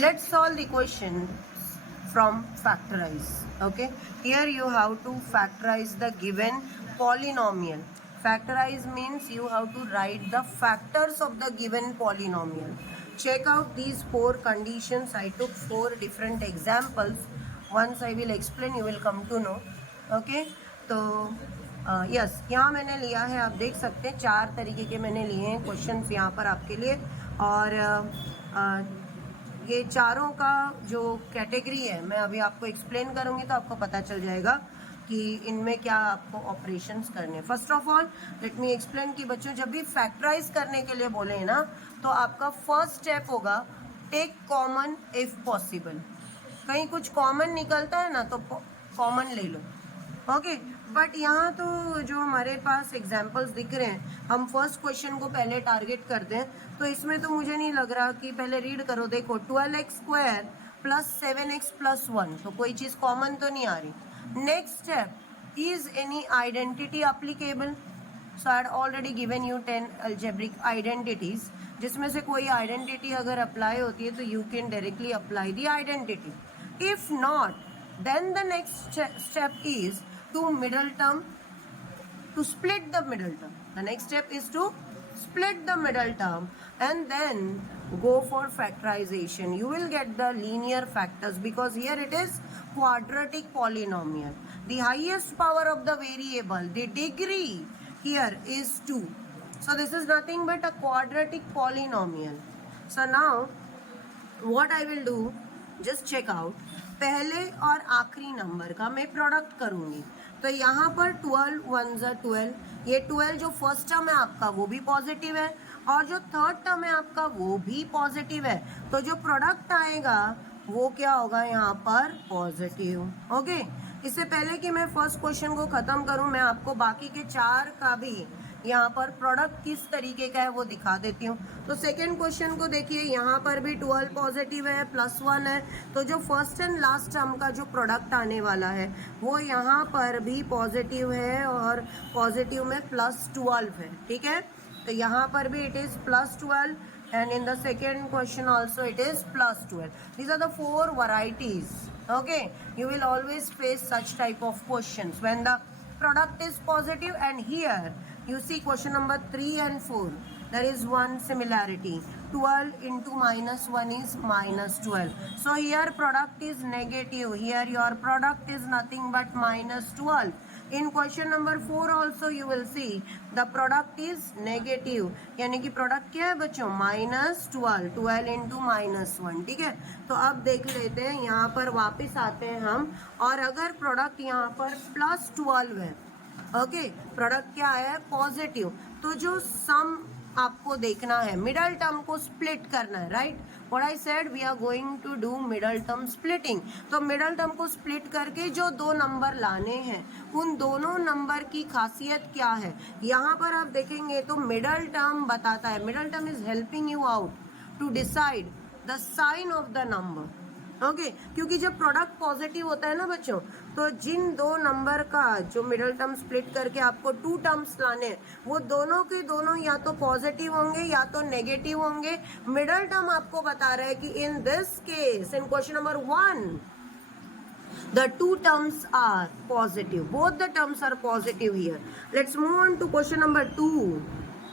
Let's solve the question from factorize. Okay, here you have to factorize the given polynomial. Factorize means you have to write the factors of the given polynomial. Check out these four conditions. I took four different examples. Once I will explain, you will come to know. Okay, तो yes, यहाँ मैंने लिया है, आप देख सकते हैं 4 तरीके के मैंने लिए हैं क्वेश्चंस यहाँ पर आपके लिए। और ये चारों का जो कैटेगरी है मैं अभी आपको एक्सप्लेन करूंगी तो आपको पता चल जाएगा कि इनमें क्या आपको ऑपरेशंस करने हैं। First of all let me explain कि बच्चों जब भी फैक्टराइज करने के लिए बोले ना तो आपका फर्स्ट स्टेप होगा टेक कॉमन इफ पॉसिबल। कहीं कुछ कॉमन निकलता है ना तो कॉमन ले लो। ओके, बट यहाँ तो जो हमारे पास एग्जाम्पल्स दिख रहे हैं हम फर्स्ट क्वेश्चन को पहले टारगेट करते हैं, तो इसमें तो मुझे नहीं लग रहा कि पहले रीड करो। देखो 12x square plus 7x plus 1, तो कोई चीज़ कॉमन तो नहीं आ रही। Next step, is any identity applicable? So I had already given you 10 algebraic identities, जिसमें से कोई आइडेंटिटी अगर अप्लाई होती है तो you can directly apply the identity. If not, then the next step is to middle term, to split the middle term. The next step is to split the middle term and then go for factorization. You will get the linear factors because here it is quadratic polynomial. The highest power of the variable, the degree here is 2. So this is nothing but a quadratic polynomial. So now what I will do, just check out, पहले और आखिरी number का मैं product करूंगी। तो यहाँ पर 12 1 ज़ा 12, ये 12 जो फर्स्ट टर्म है आपका वो भी पॉजिटिव है और जो थर्ड टर्म है आपका वो भी पॉजिटिव है, तो जो प्रोडक्ट आएगा वो क्या होगा यहाँ पर पॉजिटिव। ओके, इससे पहले कि मैं फर्स्ट क्वेश्चन को खत्म करूँ मैं आपको बाकी के 4 का भी यहाँ पर प्रोडक्ट किस तरीके का है वो दिखा देती हूँ। तो सेकेंड क्वेश्चन को देखिए, यहाँ पर भी 12 पॉजिटिव है प्लस 1 है, तो जो फर्स्ट एंड लास्ट टर्म का जो प्रोडक्ट आने वाला है वो यहाँ पर भी पॉजिटिव है और पॉजिटिव में प्लस 12 है। ठीक है, तो यहाँ पर भी it is plus 12 and in the second question also it is plus 12. These are the 4 varieties. Okay, you will always face such type of questions when the product is positive, and here you see question number 3 and 4, there is one similarity. 12 into minus 1 is minus 12. So here product is negative, here your product is nothing but minus 12. In question number 4 also you will see the product is negative, यानी कि product क्या है बच्चों minus 12, 12 into minus 1। ठीक है, तो अब देख लेते हैं, यहाँ पर वापस आते हैं हम, और अगर प्रोडक्ट यहाँ पर प्लस 12 है, ओके, प्रोडक्ट क्या है पॉजिटिव, तो जो सम आपको देखना है मिडल टर्म को स्प्लिट करना है, right. What I said, we are going to do middle term splitting. तो मिडल टर्म को स्प्लिट करके जो 2 नंबर लाने हैं उन दोनों नंबर की खासियत क्या है यहाँ पर आप देखेंगे तो मिडल टर्म बताता है, middle term is helping you out to decide the sign of the number. Okay, क्योंकि जब प्रोडक्ट पॉजिटिव होता है ना बच्चों, तो जिन 2 नंबर का जो मिडल टर्म स्प्लिट करके आपको 2 टर्म्स लाने हैं वो दोनों के दोनों या तो पॉजिटिव होंगे या तो नेगेटिव होंगे। मिडल टर्म आपको बता रहा है कि in this case in question number 1 the 2 terms are positive, both the terms are positive here. Let's move on to question number 2.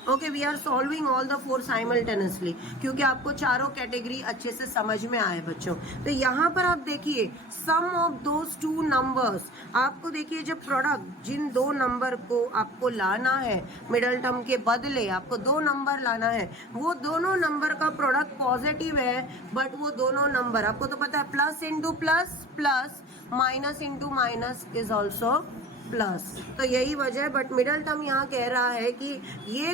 Okay, we are solving all the 4 simultaneously क्योंकि आपको चारों category अच्छे से समझ में आए बच्चों। तो यहाँ पर आप देखिए सम ऑफ दोज 2 नंबर्स, आपको देखिए जब प्रोडक्ट जिन 2 नंबर को आपको लाना है मिडल टर्म के बदले आपको 2 नंबर लाना है, वो दोनों नंबर का प्रोडक्ट पॉजिटिव है, बट वो दोनों नंबर आपको तो पता है plus into plus plus, minus into minus is also plus, तो यही वजह है। बट मिडल टर्म यहाँ कह रहा है कि ये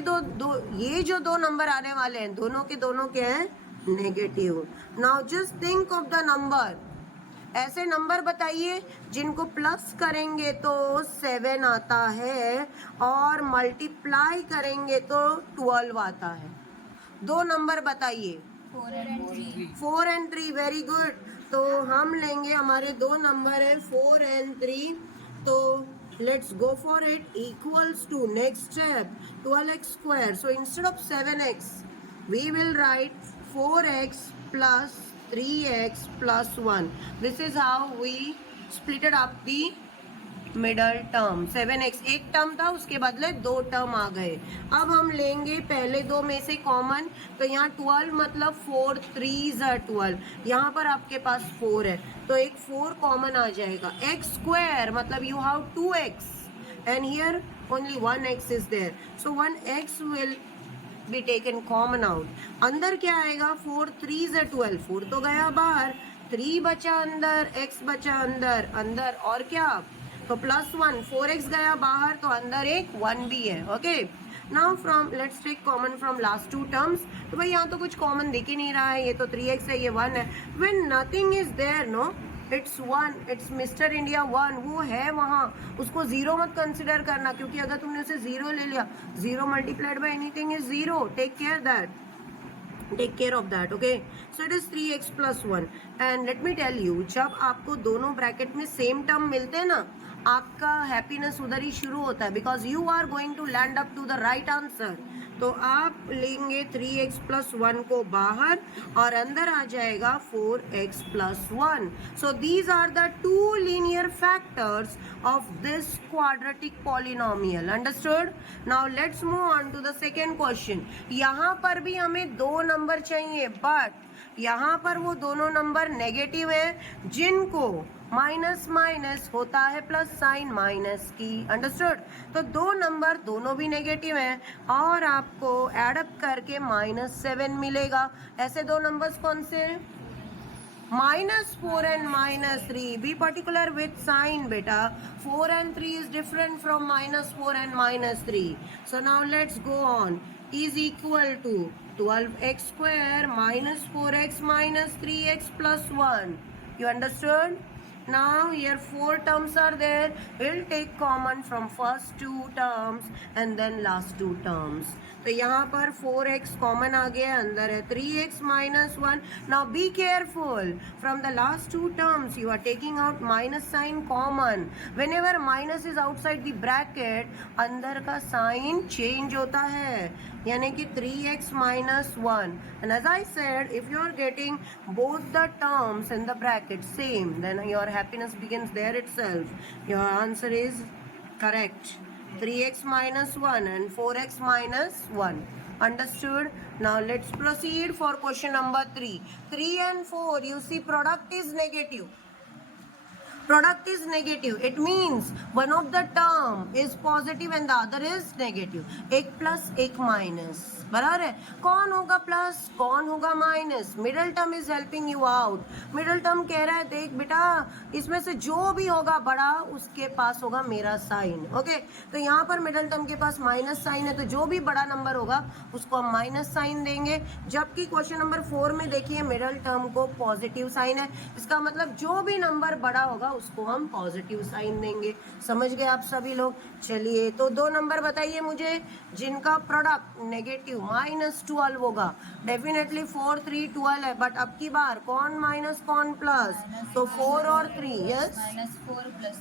ये जो 2 नंबर आने वाले हैं दोनों के दोनों क्या है negative. Now just think of the number, ऐसे नंबर बताइए जिनको प्लस करेंगे तो 7 आता है और मल्टीप्लाई करेंगे तो 12 आता है। 2 नंबर बताइए 4 and 3, वेरी गुड। तो हम लेंगे, हमारे 2 नंबर है 4 and 3, तो let's go for it, equals to next step 12x square. So instead of 7x we will write 4x plus 3x plus 1. This is how we split it up the middle term. 7x एक term था, उसके बदले 2 term आ गए. अब हम लेंगे पहले दो में से कॉमन. तो यहाँ 12 मतलब 4 3s are 12. यहाँ पर आपके पास 4 है तो एक 4 कॉमन आ जाएगा. x स्क्वायर मतलब you have 2x and here only 1x is there, so 1x will be taken common out. अंदर क्या आएगा? 4 3s are 12. 4 तो गया बाहर, 3 बचा अंदर, x बचा अंदर, अंदर और क्या? तो +1. 4x गया बाहर तो अंदर एक 1 भी है. Okay, now from let's take common from last 2 terms. तो भाई यहाँ तो कुछ कॉमन दिख ही नहीं रहा है. ये तो 3x है, ये 1 है. When nothing is there, no, it's 1, it's mister India 1. वो है वहाँ, उसको 0 मत कंसिडर करना, क्योंकि अगर तुमने उसे 0 ले लिया, 0 multiplied by anything is 0. Take care that. Take care of that. Okay, so it is 3x plus 1. And let me tell you, जब आपको दोनों ब्रैकेट में सेम टर्म मिलते हैं ना, आपका हैप्पीनेस उधर ही शुरू होता है, because you are going to land up to the right answer. तो आप लेंगे 3x plus 1 को बाहर और अंदर आ जाएगा 4x plus 1. So these are the two linear factors of this quadratic polynomial. Understood? Now let's move on to the second question. यहाँ पर भी हमें 2 नंबर चाहिए, बट यहाँ पर वो दोनों नंबर नेगेटिव है जिनको माइनस माइनस होता है प्लस साइन माइनस की. अंडरस्टूड? तो 2 नंबर दोनों भी नेगेटिव हैं और आपको एडअप करके -7 मिलेगा. ऐसे 2 नंबर्स कौन से? -4 and -3. Be particular with sign, beta. 4 and 3 is different from -4 and -3. So now let's go on. Is equal to 12x square minus 4x minus 3x plus 1. You understood? Now here 4 terms are there. We'll take common from first 2 terms and then last 2 terms. तो यहाँ पर 4x common आ गया, अंदर है 3x minus 1. Now be careful. From the last 2 terms you are taking out minus sign common. Whenever minus is outside the bracket, अंदर का sign change होता है, यानी कि 3x minus 1. And as I said, if you are getting both the terms in the bracket same, then your happiness begins there itself. Your answer is correct. 3x minus 1 and 4x minus 1. Understood? Now let's proceed for question number 3. 3 and 4, you see product is negative. Product is negative. It means one of the term is positive and the other is negative. एक plus एक minus, बराबर है. कौन होगा plus, कौन होगा minus? Middle term is helping you out. Middle term कह रहा है, देख बेटा, इसमें से जो भी होगा बड़ा उसके पास होगा मेरा साइन. ओके, तो यहाँ पर मिडल टर्म के पास माइनस साइन है, तो जो भी बड़ा नंबर होगा उसको हम माइनस साइन देंगे. जबकि क्वेश्चन नंबर 4 में देखिए मिडल टर्म को पॉजिटिव साइन है. इसका मतलब जो भी नंबर बड़ा होगा उसको हम पॉजिटिव साइन देंगे. समझ गए आप सभी लोग? चलिए, तो 2 नंबर बताइए मुझे जिनका प्रोडक्ट नेगेटिव -12 होगा. डेफिनेटली 4 3 12 है, बट अब की बार कौन माइनस कौन प्लस? तो 4 और 3. Yes,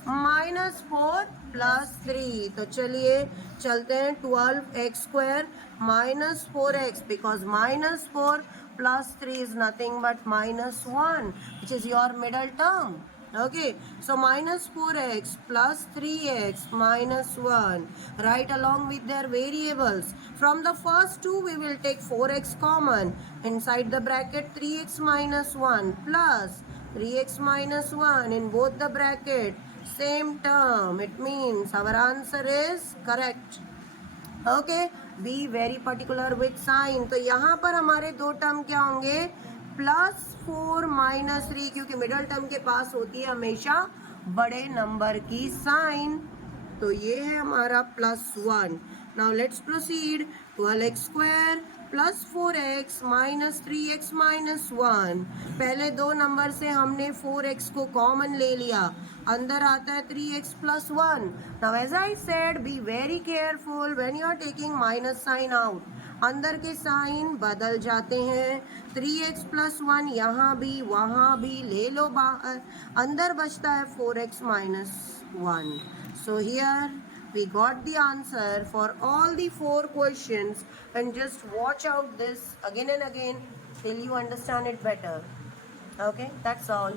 -4 plus 3. तो चलिए चलते हैं. 12x square minus 4x, because -4 plus 3 is nothing but -1, which is your middle term. Okay, so -4x plus 3x minus 1. Write along with their variables. From the first two we will take 4x common. Inside the bracket 3x minus 1 plus 3x minus 1 in both the bracket. Same term. It means our answer is correct. Okay, be very particular with sign. तो यहाँ पर हमारे 2 term क्या होंगे? +4 -3, क्योंकि middle term के पास होती है हमेशा बड़े नंबर की साइन. तो ये है हमारा +1. Now let's proceed. 12x square plus 4x minus 3x minus 1. पहले 2 नंबर से हमने 4x को कॉमन ले लिया, अंदर आता है 3x plus 1. Now as I said, be very careful when you are taking minus sign out. अंदर के साइन बदल जाते हैं. 3x plus 1 यहाँ भी वहाँ भी ले लो बाहर, अंदर बचता है 4x minus 1. So here we got the answer for all the 4 questions, and just watch out this again and again till you understand it better. Okay, that's all.